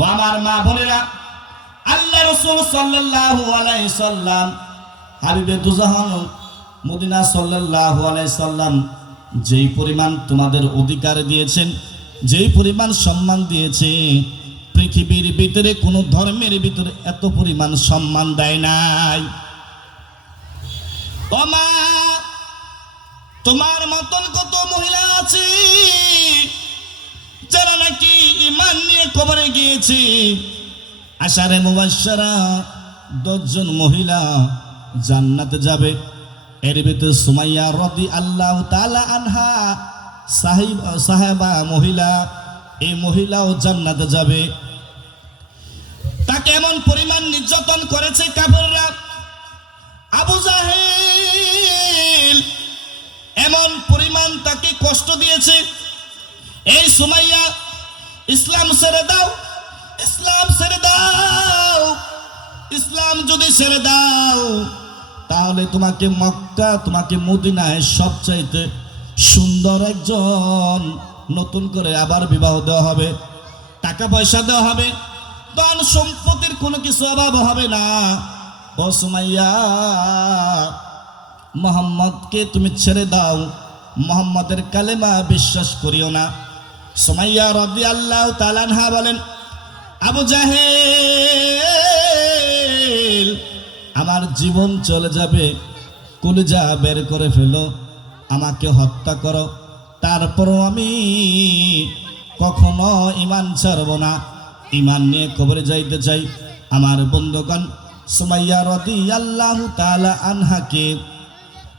ও আমার মা বোনেরা, আল্লাহ রাসূল সাল্লাল্লাহু আলাইহি সাল্লাম হাবিবে দুজাহান মদিনা সাল্লাল্লাহু আলাইহি সাল্লাম যেই পরিমাণ তোমাদের অধিকার দিয়েছেন, যেই পরিমাণ সম্মান দিয়েছে, পৃথিবীর ভিতরে কোন ধর্মের ভিতরে এত পরিমাণ সম্মান দেয় নাই। ও মা, তোমার মতন কত মহিলা আছে যারা নাকি ঈমান নিয়ে কবরে গিয়েছে। আশারে মুবাশশারা 10 জন মহিলা জান্নাতে যাবে। এর ভিতরে সুমাইয়া রাদিয়াল্লাহু তাআলা আনহা সাহাবা মহিলা, এই মহিলাও জান্নাতে যাবে। তাকে এমন পরিমাণ নির্যাতন করেছে কাফেররা, আবু জাহেল এমন পরিমাণ তাকে কষ্ট দিয়েছে। এই সুমাইয়া, ইসলাম ছেড়ে দাও, ইসলাম ছেড়ে দাও, ইসলাম যদি ছেড়ে দাও তাহলে তোমাকে মক্কা, তোমাকে মদিনায় সবচাইতে সুন্দর একজন নতুন করে আবার বিবাহ দেওয়া হবে, টাকা পয়সা দেওয়া হবে, ধন সম্পত্তির কোনো কিছু অভাব হবে না। ও সুমাইয়া, মুহাম্মদকে তুমি ছেড়ে দাও, মুহাম্মদের কালেমা বিশ্বাস করিও না। সুমাইয়া রাদিয়াল্লাহু তাআলা আনহা বলেন, আবু জাহেল, আমার জীবন চলে যাবে, কলিজা বের করে ফেলো, আমাকে হত্যা করো, তারপরও আমি কখনো ঈমান ছাড়ব না, ঈমান নিয়ে কবরে যাইতে চাই। আমার বন্ধুগণ, সুমাইয়া রাদিয়াল্লাহু তাআলা আনহাকে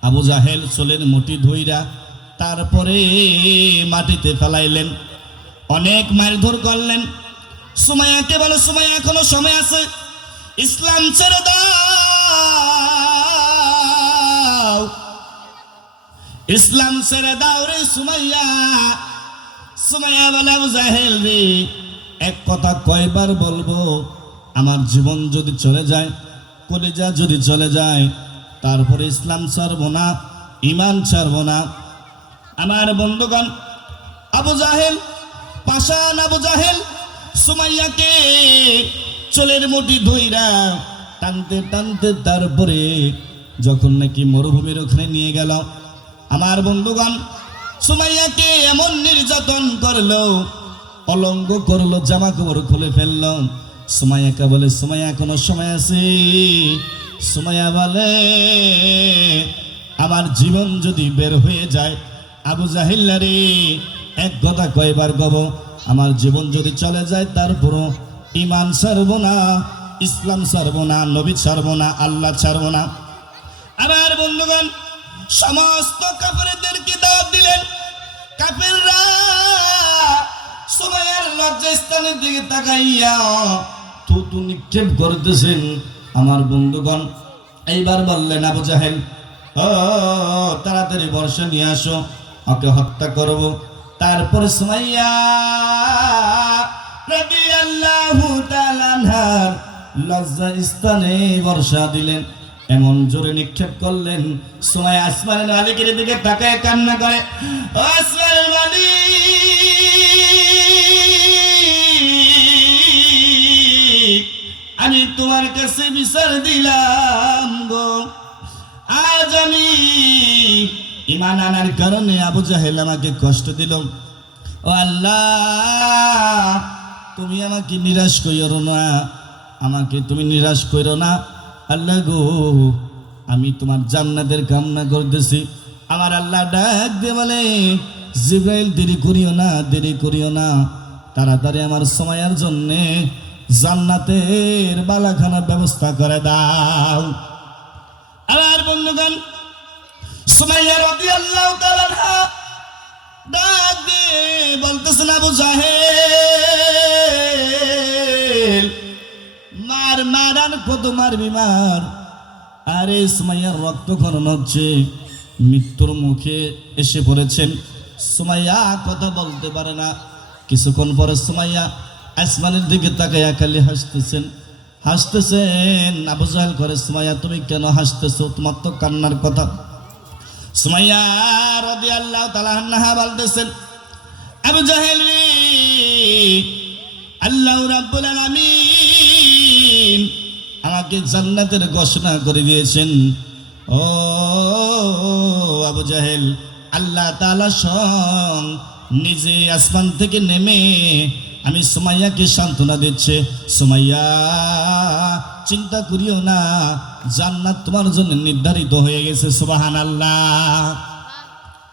আবু জাহেল চুলের মুঠি ধইরা তারপরে মাটিতে ফেলাইলেন, অনেক মারধর করলেন। সুমাইয়াকে বলে, সুমাইয়া এখনো সময় আছে, ইসলাম ছেড়ে দাও, ইসলাম ছেড়ে দাও রে সুমাইয়া। সুমাইয়া বলে, আবু জাহেল রে, এক কথা কয়বার বলবো, আমার জীবন যদি চলে যায়, কলিজা যদি চলে যায়, তারপরে ইসলাম ছাড়বো না, ঈমান ছাড়বো না। আমার বন্ধুগণ, আবু জাহেল, পাষাণ আবু জাহেল সুমাইয়াকে চুলের মুঠি ধইরা টানতে টানতে তারপরে যখন নাকি মরুভূমির ওখানে নিয়ে গেল, আমার বন্ধুগণ, সুমাইয়াকে এমন নির্যাতন করলো, অলঙ্গ করলো, জামা কাপড় খুলে ফেললো। সুমাইয়াকে বলে, সুমাইয়া এখনো সময় আছে। সুমাইয়া বলে, আমার জীবন যদি বের হয়ে যায়, আবু জাহেল রে, এক কথা কয়বার গব, আমার জীবন যদি চলে যায়, তারপরও ঈমান ছাড়বো না, ইসলাম ছাড়বো না, নবী ছাড়বো না, আল্লাহ ছাড়বো না। আমার বন্ধুগণ, সমস্ত কাফেরদেরকে দাওয়াত দিলেন। কাফেররা সুমাইয়ার লজ্জাস্থানের দিকে তাকাইয়া থুতু নিক্ষেপ করতেছেন। আমার বন্ধুগণ, এইবার বললেন, আবু জাহেল, ও তাড়াতাড়ি বর্ষা নিয়ে আসো, ওকে হত্যা করব। তারপরে সুমাইয়া রাদিয়াল্লাহু তাআলা আনহার লজ্জাস্থানে বর্ষা দিলেন, এমন জোরে নিক্ষেপ করলেন, সুমাইয়া আসমানের মালিকের দিকে তাকায় কান্না করে, ও আসমানের মালিক, আমি তোমার কাছে বিচার দিলাম গো, আজ আমি ঈমান আনার কারণে আবু জাহেল আমাকে কষ্ট দিল। ও আল্লাহ, তুমি আমাকে নিরাশ কইরো না, আমাকে তুমি নিরাশ কইরো না। আল্লাহ গো, আমি তোমার জান্নাতের কামনা করতেছি। আমার আল্লাহ ডাক দিয়ে বলে, জিবরাইল, দেরি করিও না, দেরি করিও না, তাড়াতাড়ি আমার সুমাইয়ার জন্যে জান্নাতের বালাখানার ব্যবস্থা করে দাও। আমার বন্ধুগণ, সুমাইয়া রাদিয়াল্লাহু তাআলা আনহা ডাক দিয়ে বলতেছেন, আবু জাহেল, মার মারান কত মারবি মার। আরে সুমাইয়ার রক্তক্ষরণ হচ্ছে, মৃত্যুর মুখে এসে পড়েছেন। সুমাইয়া কথা বলতে পারে না। কিছুক্ষণ পরে সুমাইয়া আসমানের দিকে তাকাইয়া খালি হাসতেছেন, হাসতেছেন। আবু জাহেল করে, সুমাইয়া তুমি কেন হাসতেছো, তোমার তো কান্নার কথা। সুমাইয়া রাদিয়াল্লাহু তাআলা আনহা বলতেছেন, আবু জাহেল, আল্লাহ রাব্বুল আলামিন আমাকে জান্নাতের ঘোষণা করে দিয়েছেন। ও আবু জাহেল, আল্লাহ তাআলা স্বয়ং নিজে আসমান থেকে নেমে আমি সুমাইয়াকে সান্ত্বনা দিচ্ছে, সুমাইয়া চিন্তা করিও না, জান্নাত তোমার জন্য নির্ধারিত হয়ে গেছে। সুবহানাল্লাহ।